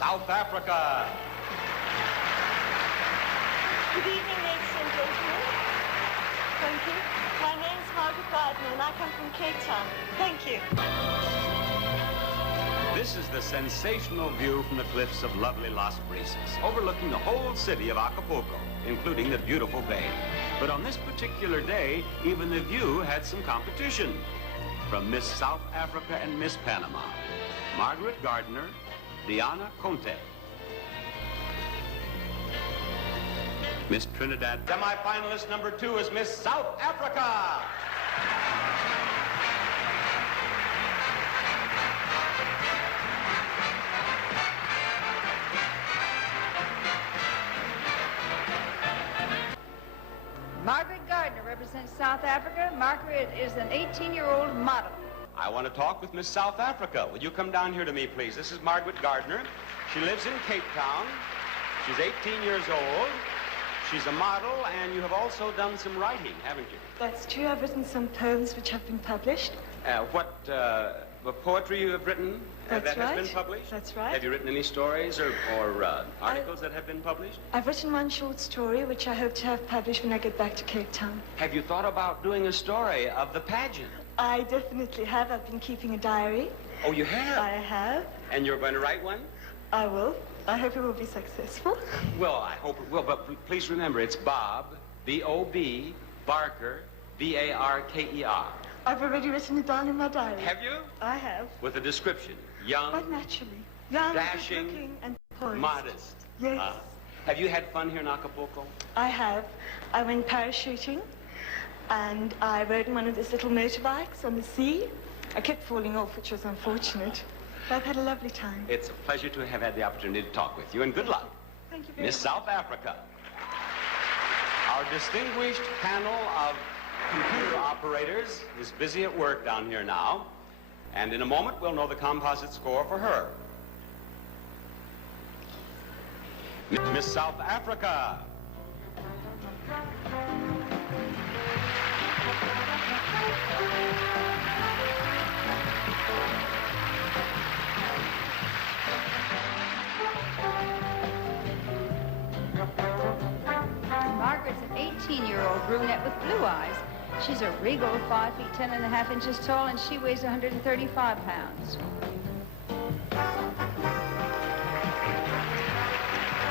South Africa. Good evening, ladies and gentlemen. Thank you. My name's Margaret Gardiner, and I come from Cape Town. Thank you. This is the sensational view from the cliffs of lovely Las Brisas, overlooking the whole city of Acapulco, including the beautiful bay. But on this particular day, even the view had some competition. From Miss South Africa and Miss Panama, Margaret Gardiner, Diana Conte. Miss Trinidad. Semi-finalist number 2 is Miss South Africa. Margaret Gardiner represents South Africa. Margaret is an 18-year-old model. I want to talk with Miss South Africa. Will you come down here to me, please? This is Margaret Gardiner. She lives in Cape Town. She's 18 years old. She's a model, and you have also done some writing, haven't you? That's true. I've written some poems which have been published. The poetry you have written That's that right. has been published? That's right. Have you written any stories or articles that have been published? I've written one short story which I hope to have published when I get back to Cape Town. Have you thought about doing a story of the pageant? I definitely have. I've been keeping a diary. Oh, you have? I have. And you're going to write one? I will. I hope it will be successful. Well, I hope it will, but please remember, it's Bob, B-O-B, Barker, B-A-R-K-E-R. I've already written it down in my diary. Have you? I have. With a description. Young, But naturally. Young, dashing, good-looking, and poised. modest. Yes. Have you had fun here in Acapulco? I have. I went parachuting, and I rode in one of those little motorbikes on the sea. I kept falling off, which was unfortunate. But I've had a lovely time. It's a pleasure to have had the opportunity to talk with you, and good luck. Thank you very Miss much. South Africa. Our distinguished panel of computer operators is busy at work down here now, and in a moment we'll know the composite score for her. Miss South Africa. Margaret's an 18-year-old brunette with blue eyes. She's a regal 5 feet 10 and a half inches tall, and she weighs 135 pounds.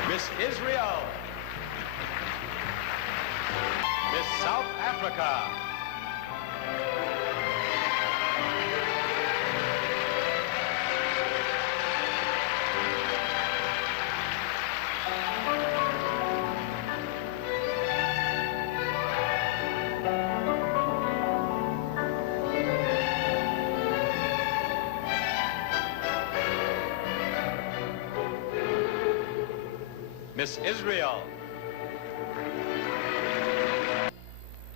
Miss Israel. Miss South Africa. Miss Israel.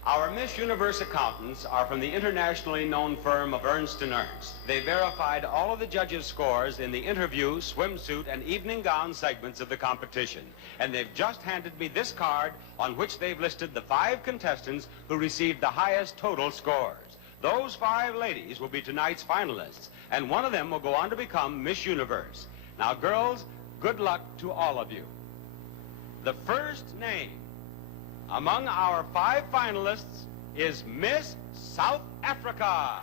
Our Miss Universe accountants are from the internationally known firm of Ernst & Ernst. They verified all of the judges' scores in the interview, swimsuit, and evening gown segments of the competition. And they've just handed me this card on which they've listed the 5 contestants who received the highest total scores. Those 5 ladies will be tonight's finalists, and one of them will go on to become Miss Universe. Now, girls, good luck to all of you. The first name among our 5 finalists is Miss South Africa.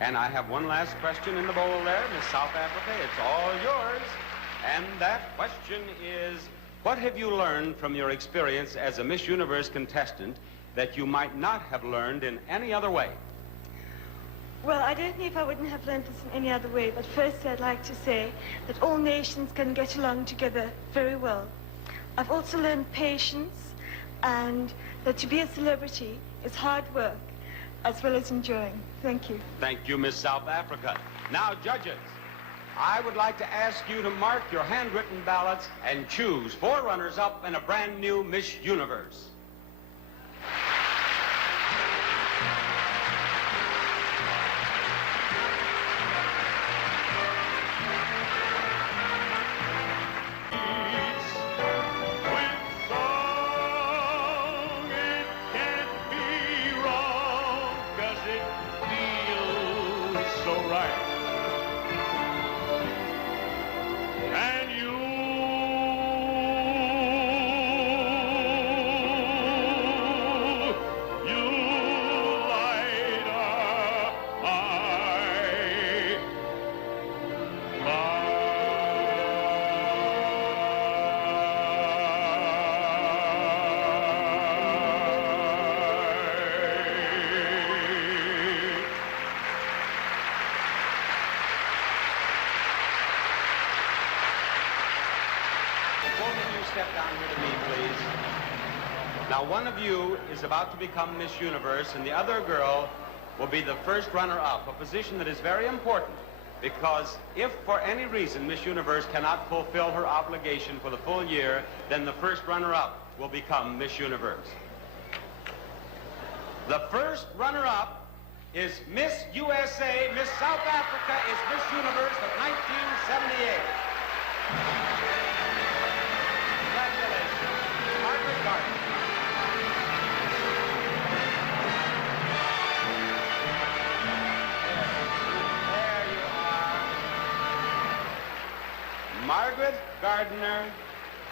And I have one last question in the bowl there, Miss South Africa. It's all yours. And that question is, what have you learned from your experience as a Miss Universe contestant that you might not have learned in any other way? Well, I don't know if I wouldn't have learned this in any other way, but first I'd like to say that all nations can get along together very well. I've also learned patience, and that to be a celebrity is hard work as well as enjoying. Thank you. Thank you, Miss South Africa. Now, judges, I would like to ask you to mark your handwritten ballots and choose 4 runners-up in a brand new Miss Universe. Now, one of you is about to become Miss Universe, and the other girl will be the first runner-up, a position that is very important, because if for any reason Miss Universe cannot fulfill her obligation for the full year, then the first runner-up will become Miss Universe. The first runner-up is Miss USA. Miss South Africa is Miss Universe of 1978. Congratulations, Margaret Gardiner. There you are. Margaret Gardiner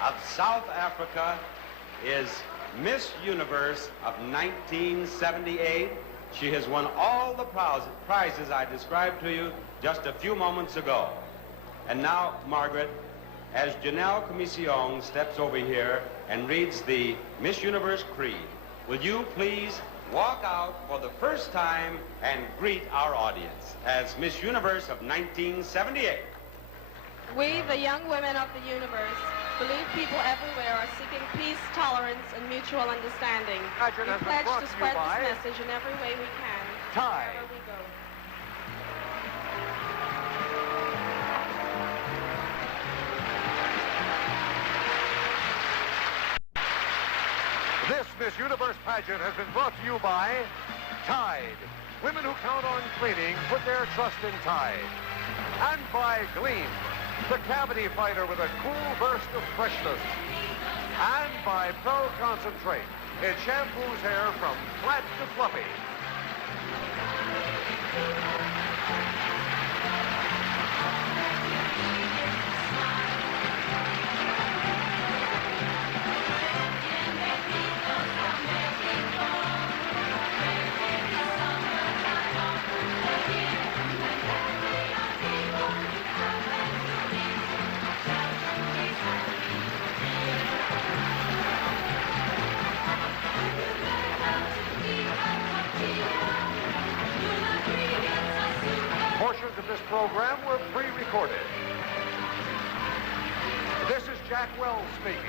of South Africa is Miss Universe of 1978. She has won all the prizes I described to you just a few moments ago. And now, Margaret, as Janelle Commission steps over here and reads the Miss Universe Creed, will you please walk out for the first time and greet our audience as Miss Universe of 1978. We, the young women of the universe, believe people everywhere are seeking peace, tolerance, and mutual understanding. We pledge to spread this message in every way we can, wherever we go. This Miss Universe pageant has been brought to you by Tide. Women who count on cleaning put their trust in Tide. And by Gleam, the cavity fighter with a cool burst of freshness. And by Pro Concentrate. It shampoos hair from flat to fluffy. Portions of this program were pre-recorded. This is Jack Wells speaking.